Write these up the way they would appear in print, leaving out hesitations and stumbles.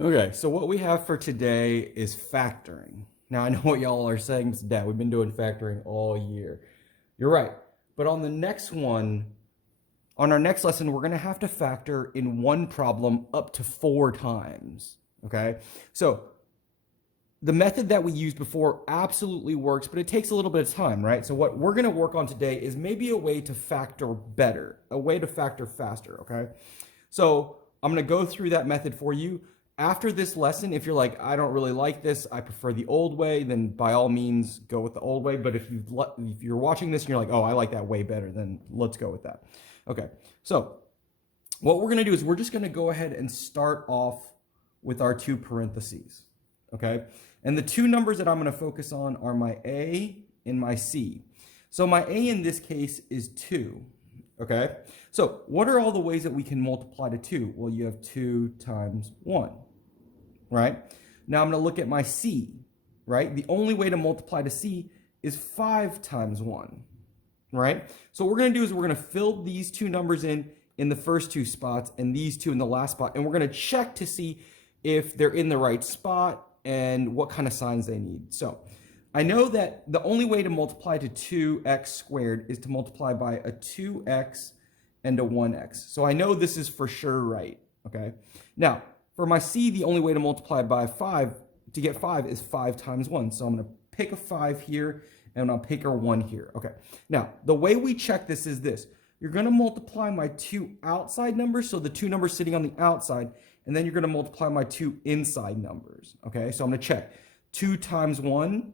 Okay, so what we have for today is factoring. Now, I know what y'all are saying, Dad, we've been doing factoring all year. You're right. But on the next one, on our next lesson, we're going to have to factor in one problem up to 4 times. Okay? So the method that we used before absolutely works, but it takes a little bit of time, right? So what we're going to work on today is maybe a way to factor better, a way to factor faster, okay? So I'm going to go through that method for you. After this lesson, if you're like, I don't really like this, I prefer the old way, then by all means go with the old way. But if you're watching this and you're like, oh, I like that way better, then let's go with that. Okay, so what we're going to do is we're just going to go ahead and start off with our 2 parentheses, okay? And the 2 numbers that I'm going to focus on are my A and my C. So my A in this case is 2, okay? So what are all the ways that we can multiply to 2? Well, you have 2 times 1, right? Now I'm going to look at my C, right? The only way to multiply to C is 5 times 1, right? So what we're going to do is we're going to fill these 2 numbers in the first 2 spots and these 2 in the last spot. And we're going to check to see if they're in the right spot and what kind of signs they need. So I know that the only way to multiply to 2x squared is to multiply by a 2x and a 1x. So I know this is for sure right, okay? Now, for my C, the only way to multiply by 5, to get 5, is 5 times 1. So I'm going to pick a 5 here, and I'll pick a 1 here. Okay, now, the way we check this is this. You're going to multiply my 2 outside numbers, so the 2 numbers sitting on the outside, and then you're going to multiply my 2 inside numbers. Okay, so I'm going to check. 2 times 1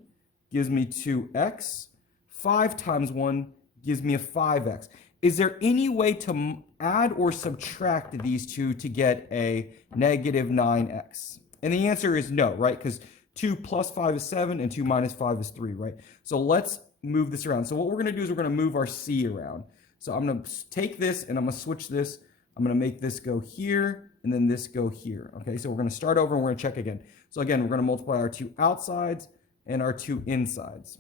gives me 2x. 5 times 1 gives me a 5x. Is there any way to add or subtract these 2 to get a negative 9x? And the answer is no, right? Because 2 plus 5 is 7 and 2 minus 5 is 3, right? So let's move this around. So what we're going to do is we're going to move our C around. So I'm going to take this and I'm going to switch this. I'm going to make this go here and then this go here. Okay, so we're going to start over and we're going to check again. So again, we're going to multiply our 2 outsides and our 2 insides.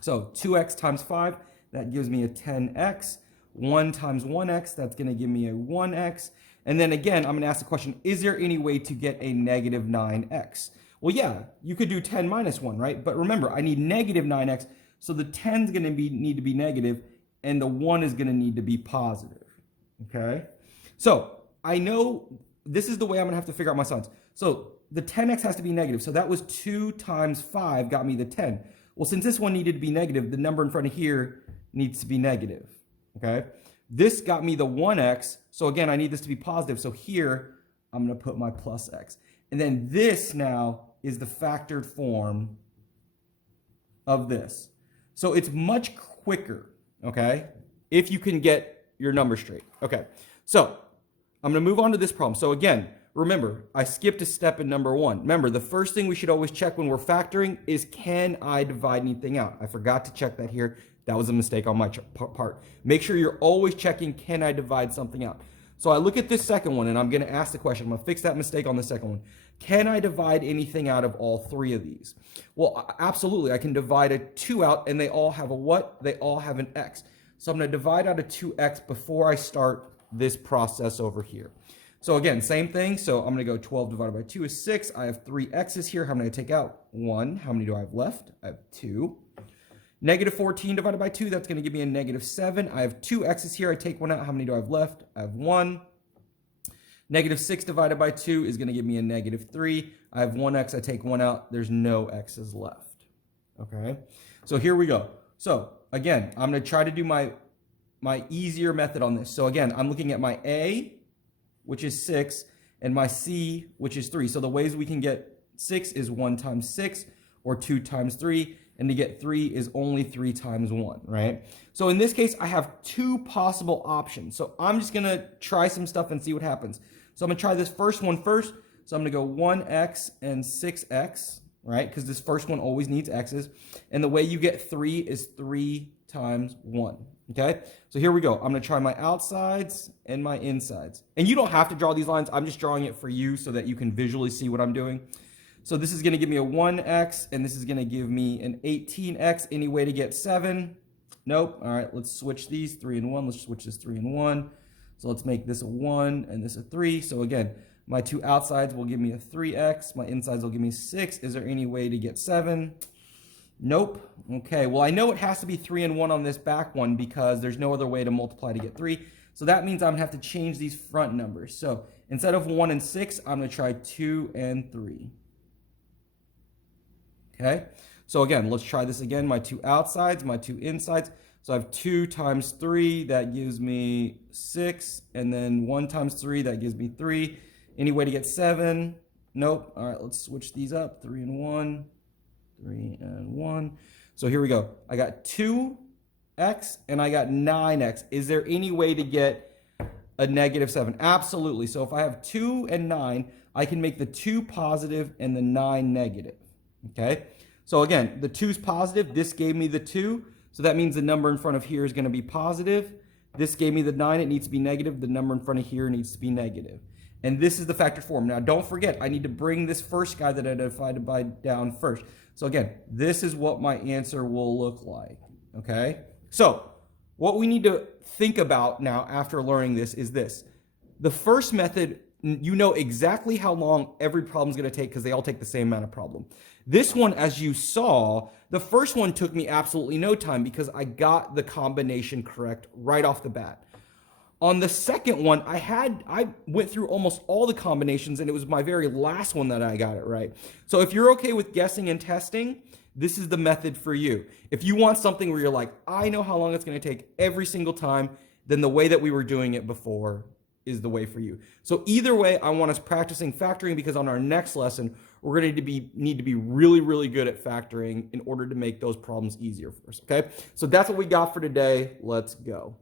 So 2x times 5, that gives me a 10x. 1 times 1x, that's going to give me a 1x. And then again, I'm going to ask the question, is there any way to get a negative 9x? Well, yeah, you could do 10 minus 1, right? But remember, I need negative 9x, so the 10 is going to need to be negative, and the 1 is going to need to be positive, okay? So I know this is the way I'm going to have to figure out my signs. So the 10x has to be negative, so that was 2 times 5 got me the 10. Well, since this one needed to be negative, the number in front of here needs to be negative, okay? This got me the 1x, so again, I need this to be positive, so here I'm going to put my plus x. And then this now is the factored form of this. So it's much quicker, okay, if you can get your number straight. Okay, so I'm going to move on to this problem. So again, remember, I skipped a step in number 1. Remember, the first thing we should always check when we're factoring is, can I divide anything out? I forgot to check that here. That was a mistake on my part. Make sure you're always checking, can I divide something out? So I look at this second one, and I'm going to ask the question. I'm going to fix that mistake on the second one. Can I divide anything out of all 3 of these? Well, absolutely. I can divide a 2 out, and they all have a what? They all have an x. So I'm going to divide out a 2x before I start this process over here. So again, same thing. So I'm going to go 12 divided by 2 is 6. I have 3 x's here. How many do I take out? 1. How many do I have left? I have 2. Negative 14 divided by 2, that's going to give me a negative 7. I have 2 x's here. I take 1 out. How many do I have left? I have 1. Negative 6 divided by 2 is going to give me a negative 3. I have 1x. I take 1 out. There's no x's left. Okay? So here we go. So again, I'm going to try to do my easier method on this. So again, I'm looking at my A, which is 6, and my C, which is 3. So the ways we can get 6 is 1 times 6 or 2 times 3. And to get 3 is only 3 times 1, right? So in this case, I have 2 possible options. So I'm just going to try some stuff and see what happens. So I'm going to try this first one first. So I'm going to go 1x and 6x, right? Because this first one always needs x's. And the way you get 3 is 3 times 1, okay? So here we go. I'm going to try my outsides and my insides. And you don't have to draw these lines. I'm just drawing it for you so that you can visually see what I'm doing. So this is going to give me a 1x, and this is going to give me an 18x. Any way to get 7? Nope. All right, let's switch these, 3 and 1. Let's switch this 3 and 1. So let's make this a 1 and this a 3. So again, My two outsides will give me a 3x. My insides will give me 6. Is there any way to get 7? Nope. Okay, well, I know it has to be 3 and 1 on this back one because there's no other way to multiply to get 3. So that means I'm going to have to change these front numbers. So instead of 1 and 6, I'm going to try 2 and 3. Okay, so again, let's try this again. My two outsides, my two insides. So I have 2 times 3, that gives me 6. And then 1 times 3, that gives me 3. Any way to get 7? Nope. All right, let's switch these up. 3 and 1. 3 and 1. So here we go. I got 2x and I got 9x. Is there any way to get a negative 7? Absolutely. So if I have 2 and 9, I can make the 2 positive and the 9 negative. Okay? So again, the 2 is positive. This gave me the 2. So that means the number in front of here is going to be positive. This gave me the 9. It needs to be negative. The number in front of here needs to be negative. And this is the factored form. Now, don't forget, I need to bring this first guy that I divided by down first. So again, this is what my answer will look like, okay? So what we need to think about now after learning this is this. The first method, you know exactly how long every problem is going to take because they all take the same amount of problem. This one, as you saw, the first one took me absolutely no time because I got the combination correct right off the bat. On the second one, I went through almost all the combinations, and it was my very last one that I got it right. So if you're okay with guessing and testing, this is the method for you. If you want something where you're like, I know how long it's going to take every single time, then the way that we were doing it before is the way for you. So either way, I want us practicing factoring because on our next lesson, we're going to need to be really, really good at factoring in order to make those problems easier for us, okay? So that's what we got for today. Let's go.